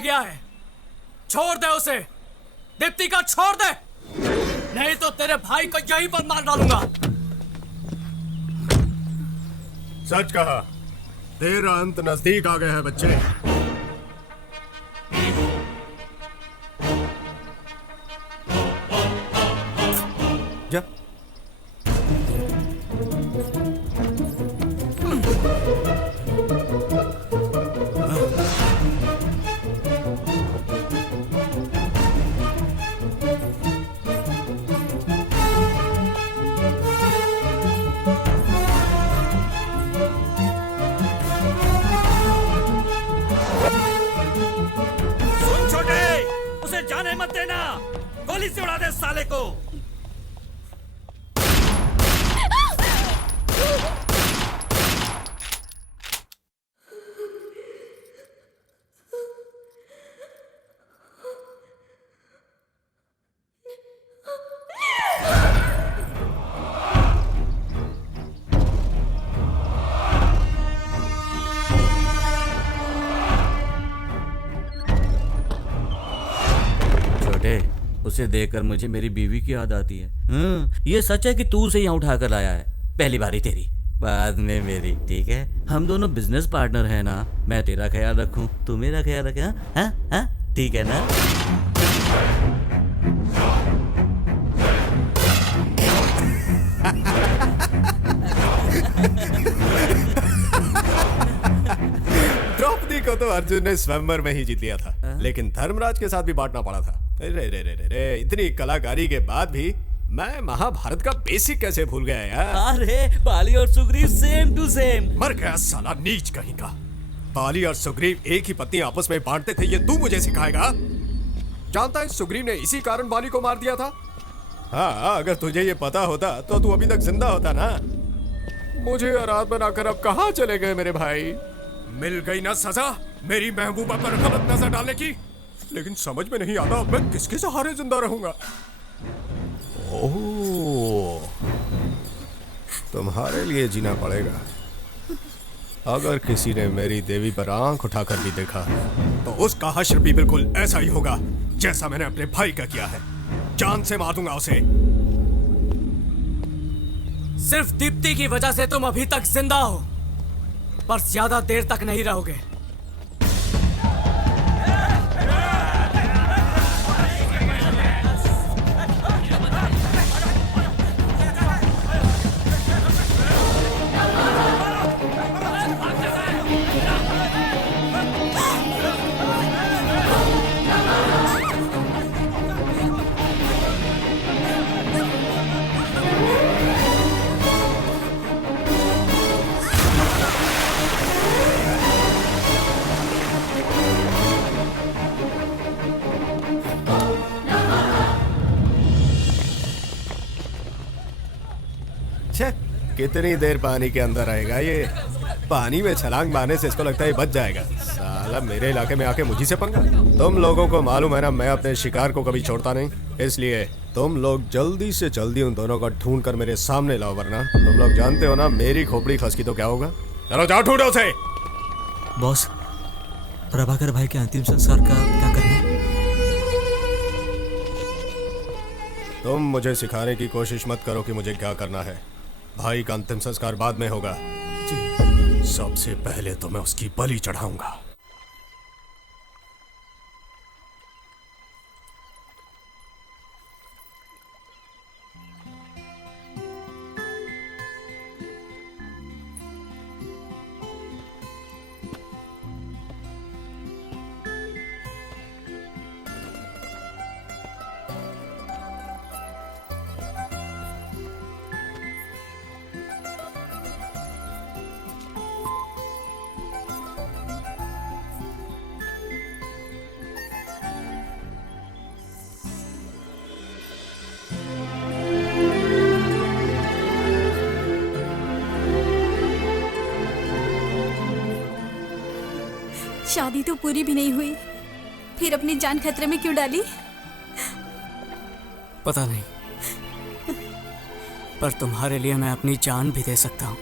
गया है। छोड़ दे उसे, दीप्ति का छोड़ दे, नहीं तो तेरे भाई को यहीं पर मार डालूंगा। सच कहा, तेरा अंत नजदीक आ गया है बच्चे। जा। जाने मत देना, गोली से उड़ा दे साले को। उसे देखकर मुझे मेरी बीवी की याद आती है। ये सच है कि तू उसे यहाँ उठा कर लाया है? पहली बारी तेरी, बाद में मेरी, ठीक है? हम दोनों बिजनेस पार्टनर हैं ना, मैं तेरा ख्याल रखूं, तू मेरा ख्याल रखे। हाँ, ठीक है ना? द्रौपदी को तो अर्जुन ने स्वयंवर में ही जीत लिया था, लेकिन धर्मराज के साथ भी बांटना पड़ा था। रे, इतनी कलाकारी के बाद भी मैं महाभारत का बेसिक कैसे भूल गया यार? अरे बाली और सुग्रीव सेम टू सेम। मर गया साला नीच कहीं का। बाली और सुग्रीव एक ही पत्नी आपस में बांटते थे, ये तू मुझे सिखाएगा? जानता है सुग्रीव ने इसी कारण बाली को मार दिया था। हाँ, अगर तुझे ये पता होता तो तू अभी तक जिंदा होता ना। मुझे आराध बनाकर अब कहाँ चले गए मेरे भाई? मिल गई ना सजा मेरी महबूबा पर गलत नजर डालने की। लेकिन समझ में नहीं आता मैं किसके सहारे जिंदा रहूंगा। ओह, तुम्हारे लिए जीना पड़ेगा। अगर किसी ने मेरी देवी पर आंख उठाकर भी देखा तो उसका हश्र भी बिल्कुल ऐसा ही होगा जैसा मैंने अपने भाई का किया है। जान से मार दूंगा उसे। सिर्फ दीप्ति की वजह से तुम अभी तक जिंदा हो, पर ज्यादा देर तक नहीं रहोगे। कितनी देर पानी के अंदर रहेगा ये? पानी में छलांग मारने से इसको लगता है बच जाएगा। साला मेरे इलाके में आके मुझी से पंगा। तुम लोगों को मालूम है ना, मैं अपने शिकार को कभी छोड़ता नहीं। इसलिए तुम लोग जल्दी से जल्दी उन दोनों को ढूंढ कर मेरे सामने लाओ, वरना तुम लोग जानते हो ना मेरी खोपड़ी खसकी तो क्या होगा। चलो जाओ ढूंढो उसे। बॉस, प्रभाकर भाई के अंतिम संस्कार का क्या करना है? तुम मुझे सिखाने की कोशिश मत करो कि मुझे क्या करना है। भाई का अंतिम संस्कार बाद में होगा। सबसे पहले तो मैं उसकी बलि चढ़ाऊंगा। शादी तो पूरी भी नहीं हुई, फिर अपनी जान खतरे में क्यों डाली? पता नहीं, पर तुम्हारे लिए मैं अपनी जान भी दे सकता हूँ।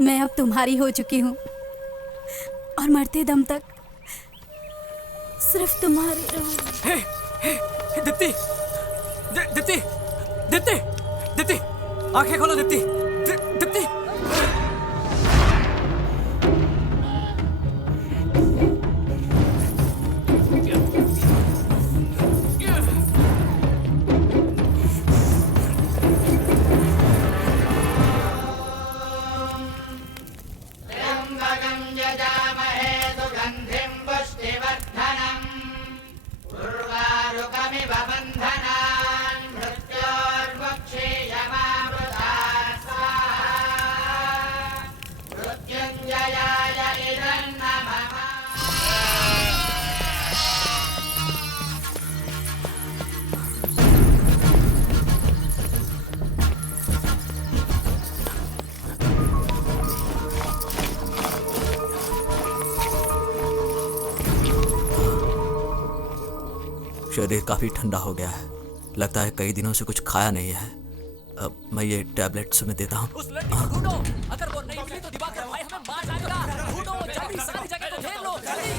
मैं अब तुम्हारी हो चुकी हूँ और मरते दम तक सिर्फ तुम्हारी रहूंगी। दीप्ति, दीप्ति, दीप्ति, दीप्ति, आंखें खोलो दीप्ति, दीप्ति। शरीर काफ़ी ठंडा हो गया है, लगता है कई दिनों से कुछ खाया नहीं है। अब मैं ये टैबलेट तुम्हें देता हूँ। उस लड़की को ढूंढो, अगर वो नहीं मिली तो दिवाकर भाई हमें मार जाएगा। ढूंढो जल्दी, सारी जगह को घेर लो जल्दी।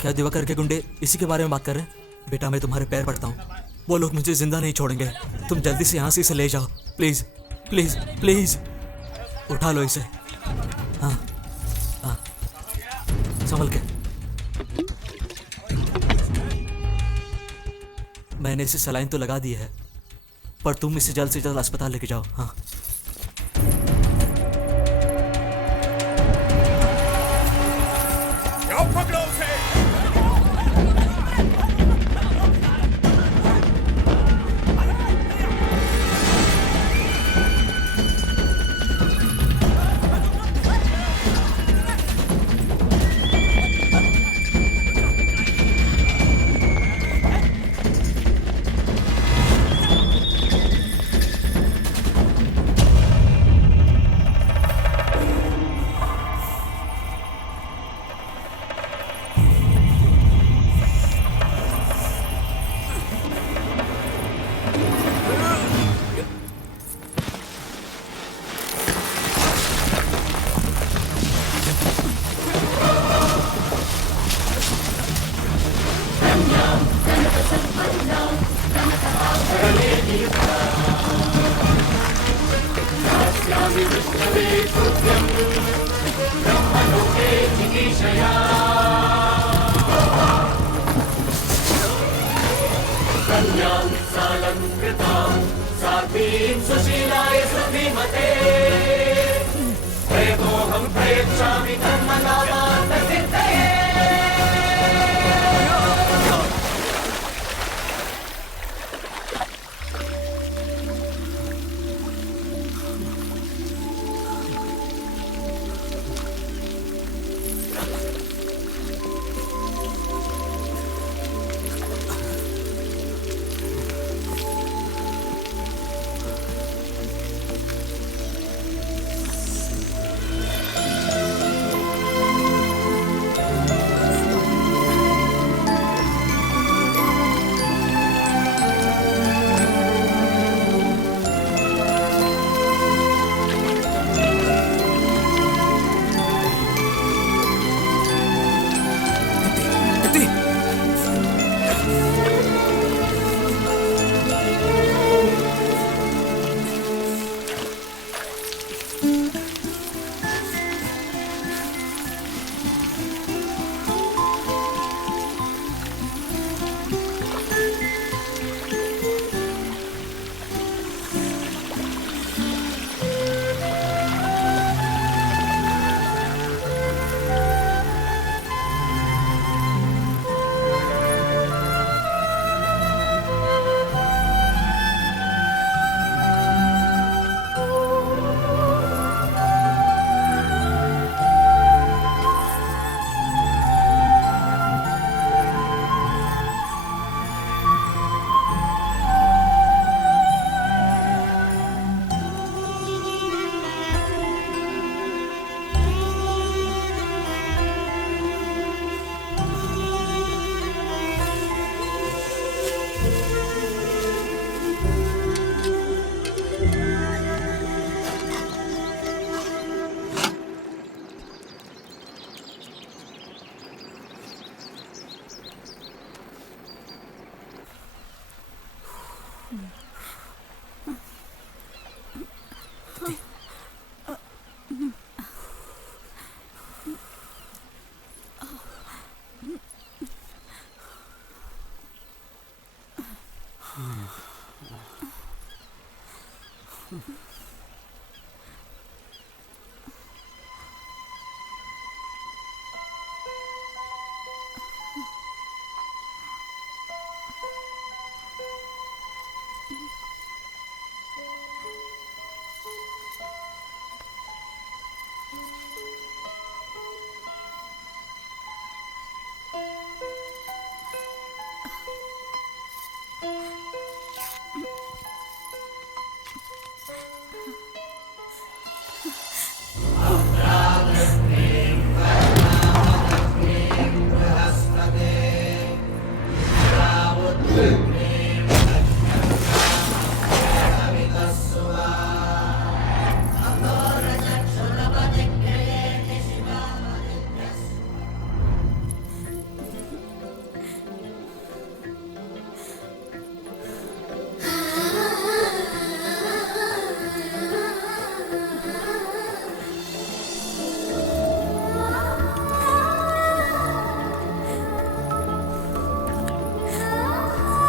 क्या दिवाकर के गुंडे इसी के बारे में बात कर रहे हैं? बेटा मैं तुम्हारे पैर पड़ता हूँ, वो लोग मुझे जिंदा नहीं छोड़ेंगे। तुम जल्दी से यहाँ से इसे ले जाओ, प्लीज प्लीज प्लीज। उठा लो इसे। हाँ हाँ, संभल के। मैंने इसे सलाइन तो लगा दी है, पर तुम इसे जल्द से जल्द अस्पताल लेके जाओ। हाँ जाओ पकड़ो उसे। सुशीलाय सुधीमते प्रेमोऽहं प्रयच्छामि